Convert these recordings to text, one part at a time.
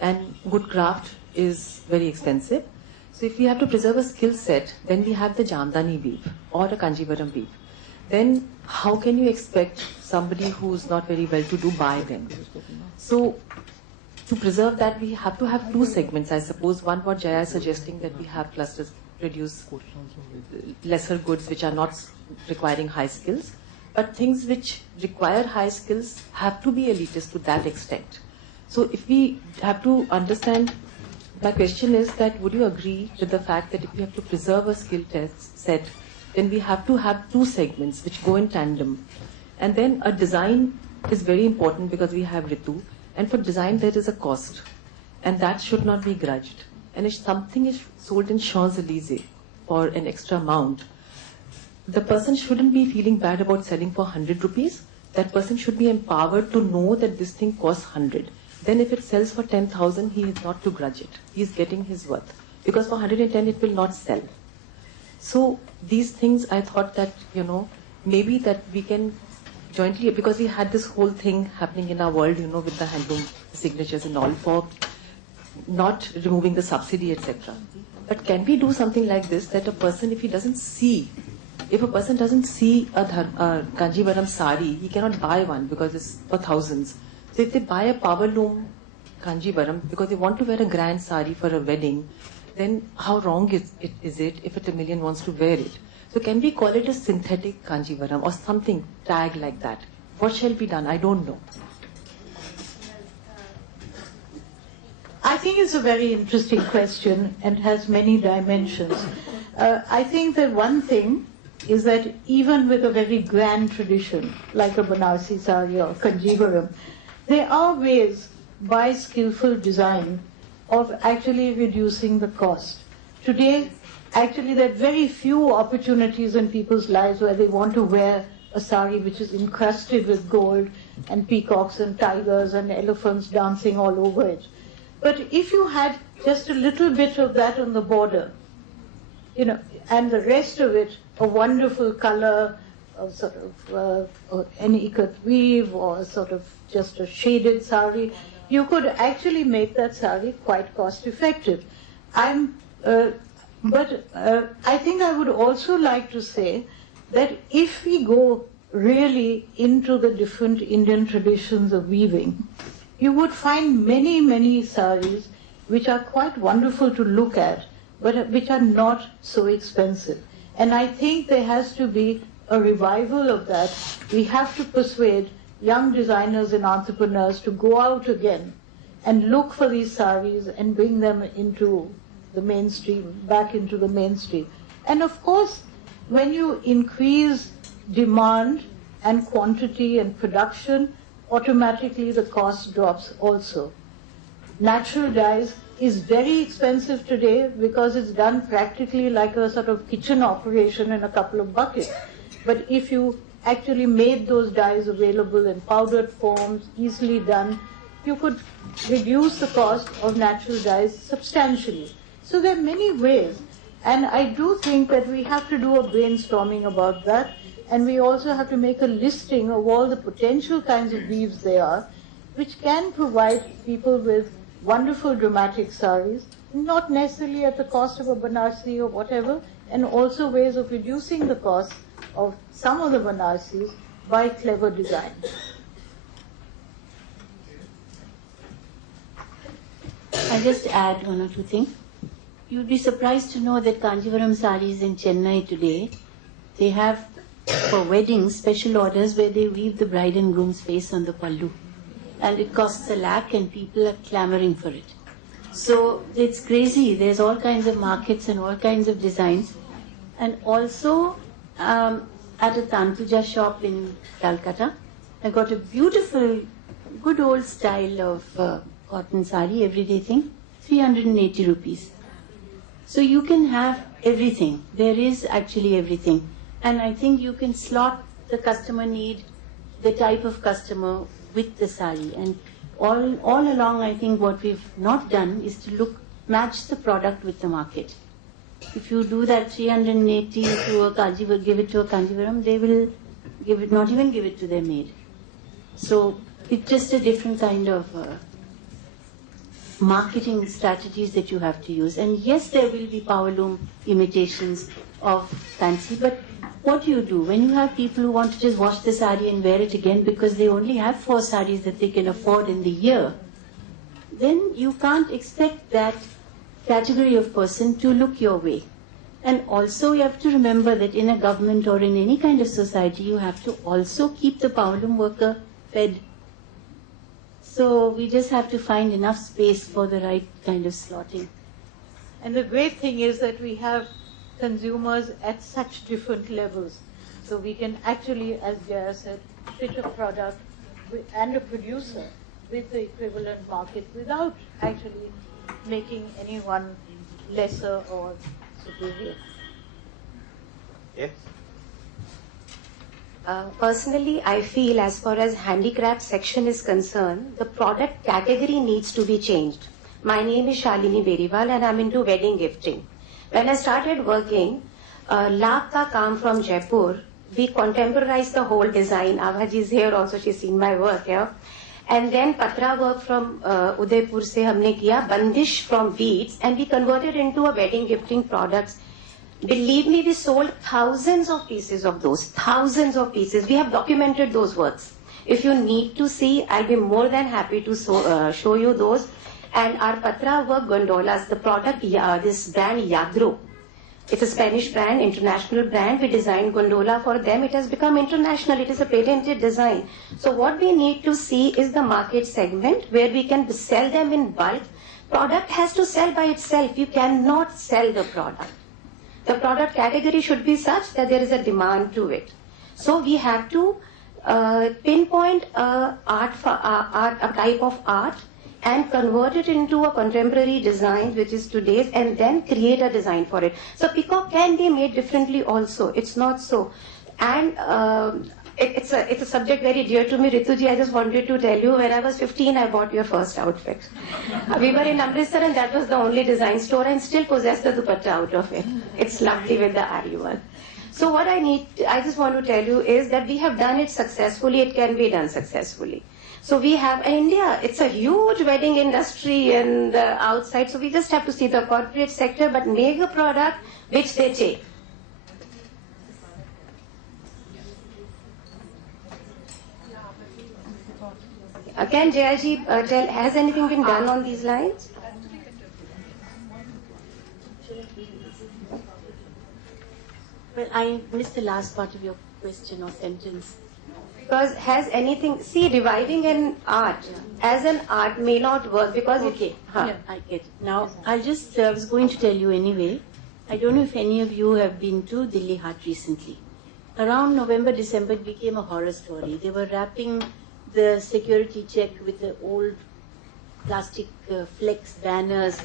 and good craft is very expensive. So if we have to preserve a skill set, then we have the Jamdani weave or a Kanjivaram weave. Then how can you expect somebody who's not very well to do buy them? So to preserve that, we have to have two segments, I suppose. One, what Jaya is suggesting, that we have clusters produce lesser goods which are not requiring high skills. But things which require high skills have to be elitist to that extent. So if we have to understand, my question is that would you agree with the fact that if we have to preserve a skill set, then we have to have two segments which go in tandem. And then a design is very important because we have Ritu. And for design there is a cost. And that should not be grudged. And if something is sold in Champs-Élysées for an extra amount, the person shouldn't be feeling bad about selling for 100 rupees. That person should be empowered to know that this thing costs 100. Then if it sells for 10,000, he is not to grudge it. He is getting his worth. Because for 110, it will not sell. So these things, I thought that, maybe that we can jointly, because we had this whole thing happening in our world, with the handloom signatures and all, for not removing the subsidy, etc. But can we do something like this, that a person, if a person doesn't see a Kanjivaram sari, he cannot buy one because it's for thousands. So if they buy a power loom Kanjivaram because they want to wear a grand sari for a wedding, then how wrong is it if a Tamilian wants to wear it? So can we call it a synthetic Kanjivaram or something tag like that? What shall be done? I don't know. I think it's a very interesting question and has many dimensions. I think that one thing is that even with a very grand tradition, like a Banarsi sari or Kanjivaram, there are ways by skillful design of actually reducing the cost. Today, actually there are very few opportunities in people's lives where they want to wear a sari which is encrusted with gold and peacocks and tigers and elephants dancing all over it. But if you had just a little bit of that on the border, and the rest of it, a wonderful color, of sort of an ikat weave or sort of just a shaded sari, you could actually make that sari quite cost effective. But I think I would also like to say that if we go really into the different Indian traditions of weaving, you would find many, many saris which are quite wonderful to look at, but which are not so expensive. And I think there has to be a revival of that. We have to persuade young designers and entrepreneurs to go out again and look for these saris and bring them into the mainstream, back into the mainstream. And of course, when you increase demand and quantity and production, automatically the cost drops also. Natural dyes is very expensive today because it's done practically like a sort of kitchen operation in a couple of buckets. But if you actually made those dyes available in powdered forms, easily done, you could reduce the cost of natural dyes substantially. So there are many ways, and I do think that we have to do a brainstorming about that, and we also have to make a listing of all the potential kinds of weaves there are, which can provide people with wonderful dramatic saris, not necessarily at the cost of a Banarsi or whatever, and also ways of reducing the cost of some of the Banarsis by clever design. I'll just add one or two things. You'd be surprised to know that Kanjivaram saris in Chennai today, they have for weddings special orders where they weave the bride and groom's face on the pallu. And it costs 1 lakh and people are clamoring for it. So it's crazy. There's all kinds of markets and all kinds of designs. And also at a Tantuja shop in Calcutta, I got a beautiful, good old style of cotton sari, everyday thing, 380 rupees. So you can have everything. There is actually everything. And I think you can slot the customer need, the type of customer with the sari. And all along, I think what we've not done is to match the product with the market. If you do that 380 to a Kanjivaram, give it to a Kanjivaram, they will not even give it to their maid. So it's just a different kind of marketing strategies that you have to use. And yes, there will be power loom imitations of fancy, but what do you do when you have people who want to just wash the sari and wear it again because they only have 4 saris that they can afford in the year? Then you can't expect that category of person to look your way. And also you have to remember that in a government or in any kind of society, you have to also keep the power loom worker fed. So we just have to find enough space for the right kind of slotting. And the great thing is that we have consumers at such different levels. So we can actually, as Jaya said, fit a product and a producer with the equivalent market without actually making anyone lesser or superior. Yes. Personally, I feel as far as handicraft section is concerned, the product category needs to be changed. My name is Shalini Beriwal and I'm into wedding gifting. When I started working, Lakh Ka Kaam from Jaipur, we contemporized the whole design. Abha ji is here also, she's seen my work here. And then Patra work from Udaipur se humne kiya, Bandish from beads, and we converted into a wedding gifting products. Believe me, we sold thousands of pieces of those, thousands of pieces. We have documented those works. If you need to see, I'll be more than happy to show you those. And our Patra work gondolas, the product, this brand Yadro, it's a Spanish brand, international brand. We designed gondola for them. It has become international. It is a patented design. So what we need to see is the market segment where we can sell them in bulk. Product has to sell by itself. You cannot sell the product. The product category should be such that there is a demand to it. So we have to pinpoint a type of art and convert it into a contemporary design, which is today's, and then create a design for it. So peacock can be made differently also. It's not so. And it's a subject very dear to me. Rituji, I just wanted to tell you, when I was 15, I bought your first outfit. We were in Amritsar and that was the only design store, and still possess the dupatta out of it. It's lovely with the Ari work. So what I just want to tell you is that we have done it successfully. It can be done successfully. So we have India, it's a huge wedding industry and outside, so we just have to see the corporate sector, but make a product which they take. Can Jayaji tell, has anything been done on these lines? Well, I missed the last part of your question or sentence. Because has anything, see, reviving an art as an art may not work because okay, I get it. Now, I was going to tell you anyway, I don't know if any of you have been to Delhi Haat recently. Around November, December, it became a horror story. They were wrapping the security check with the old plastic flex banners,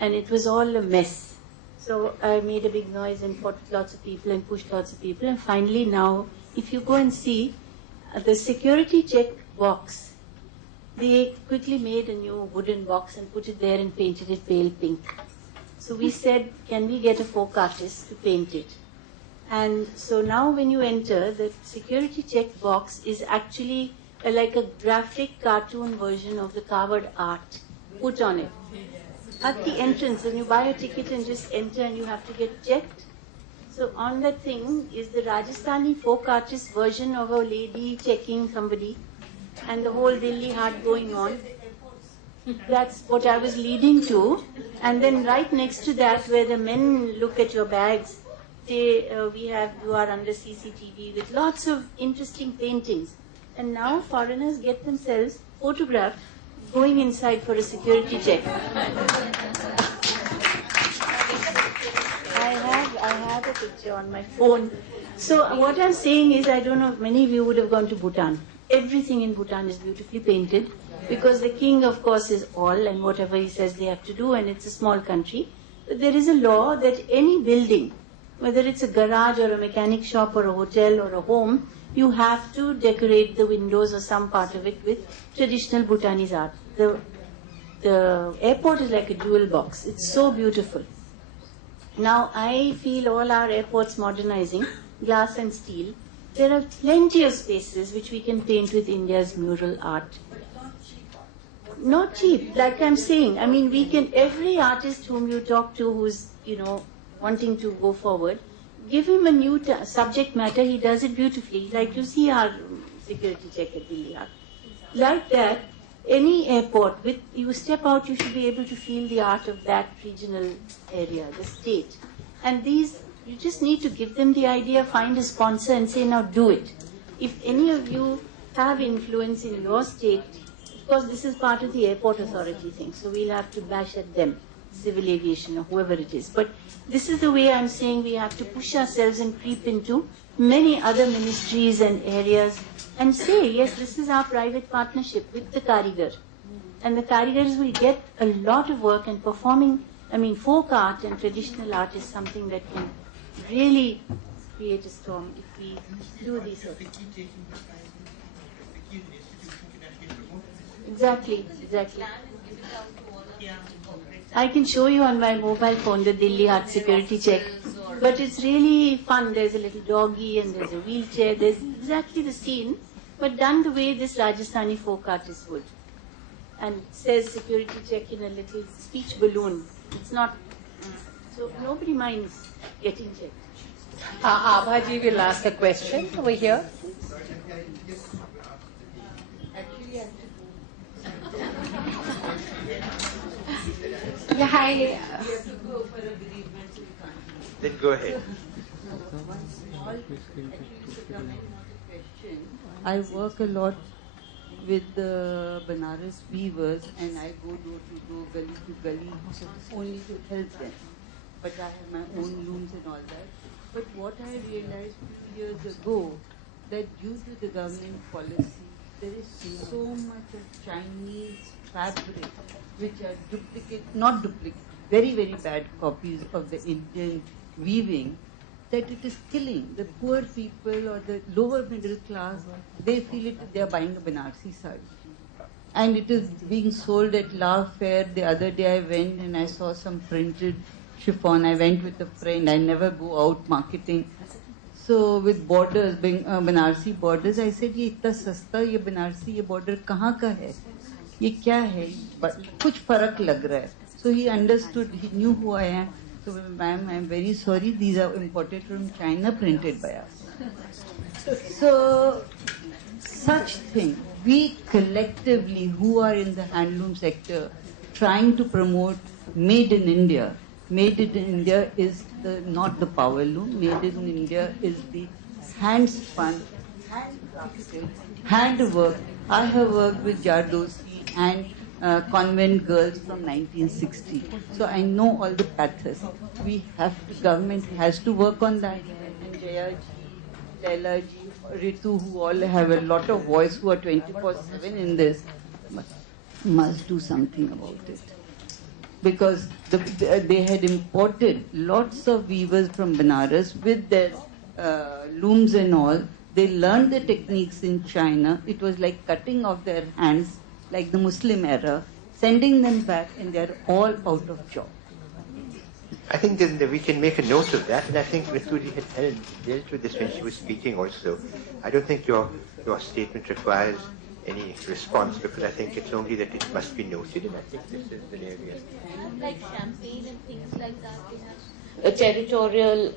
and it was all a mess. So I made a big noise and fought lots of people and pushed lots of people, and finally now, if you go and see, the security check box, they quickly made a new wooden box and put it there and painted it pale pink. So we said, can we get a folk artist to paint it? And so now when you enter, the security check box is actually like a graphic cartoon version of the covered art put on it. At the entrance, when you buy a ticket and just enter and you have to get checked, so on that thing is the Rajasthani folk artist version of a lady checking somebody and the whole Delhi Haat going on. That's what I was leading to. And then right next to that, where the men look at your bags, you are under CCTV with lots of interesting paintings. And now foreigners get themselves photographed going inside for a security check. I have a picture on my phone. So what I'm saying is, I don't know if many of you would have gone to Bhutan. Everything in Bhutan is beautifully painted because the king, of course, is all and whatever he says they have to do, and it's a small country. But there is a law that any building, whether it's a garage or a mechanic shop or a hotel or a home, you have to decorate the windows or some part of it with traditional Bhutanese art. The airport is like a jewel box. It's so beautiful. Now, I feel all our airports modernizing, glass and steel. There are plenty of spaces which we can paint with India's mural art. Not cheap, like I'm saying. I mean, every artist whom you talk to who's, wanting to go forward, give him a new subject matter, he does it beautifully. Like you see our security check at Delhi Art. Like that, any airport, you step out, you should be able to feel the art of that regional area, the state. And you just need to give them the idea, find a sponsor and say, now do it. If any of you have influence in your state, of course this is part of the airport authority thing, so we'll have to bash at them, civil aviation or whoever it is. But this is the way I'm saying we have to push ourselves and creep into many other ministries and areas and say, yes, this is our private partnership with the Karigar. And the Karigars will get a lot of work, and performing, folk art and traditional art is something that can really create a storm if we do these sort of things. Exactly. I can show you on my mobile phone the Delhi Art security check. But it's really fun. There's a little doggy and there's a wheelchair. There's exactly the scene, but done the way this Rajasthani folk artist would. And it says security check in a little speech balloon. It's not, so nobody minds getting checked. Abhaji will ask a question over here. Yeah, hi. Then go ahead. I work a lot with the Banaras weavers, and I go door to door, gully to gully, only to help them. But I have my own looms and all that. But what I realized a few years ago, that due to the government policy, there is so much of Chinese fabric which are not duplicate, very, very bad copies of the Indian weaving, that it is killing the poor people or the lower middle class. They feel they are buying a Banarsi sari. And it is being sold at La Fair. The other day I went and I saw some printed chiffon. I went with a friend. I never go out marketing. So with borders, Banarsi borders, I said, ये इतना सस्ता, ये Banarsi, ये border कहाँ का है? ये क्या है? कुछ फर्क लग रहा है. So he understood, he knew who I am. So ma'am, I am very sorry, these are imported from China, printed by us. So such thing, we collectively who are in the handloom sector trying to promote Made in India. Made in India is not the power loom. Made in India is the hand spun, handcrafted, handwork. I have worked with Jardosi and convent girls from 1960. So I know all the pathos. Government has to work on that. And Jayaji, Lailaji, Ritu, who all have a lot of voice, who are 24/7 in this, must do something about it. Because they had imported lots of weavers from Benares with their looms and all. They learned the techniques in China. It was like cutting off their hands, like the Muslim era, sending them back, and they're all out of job. I think that we can make a note of that, and I think Ms. Suri had dealt with this when she was speaking also. I don't think your statement requires any response, because I think it's only that it must be noted, and I think this is an area. Like champagne and things like that, they have a territorial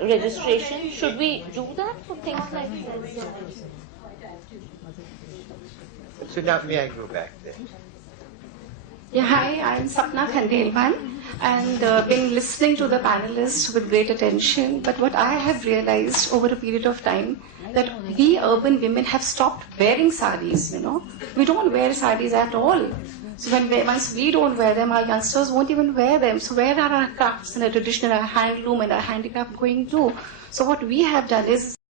registration. Should we do that for things like that? So now may I go back there? Yeah, hi, I'm Sapna Khandelwal, and been listening to the panelists with great attention. But what I have realized over a period of time, that we urban women have stopped wearing saris, We don't wear saris at all. So once we don't wear them, our youngsters won't even wear them. So where are our crafts and our traditional, our handloom and our handicraft going to? So what we have done is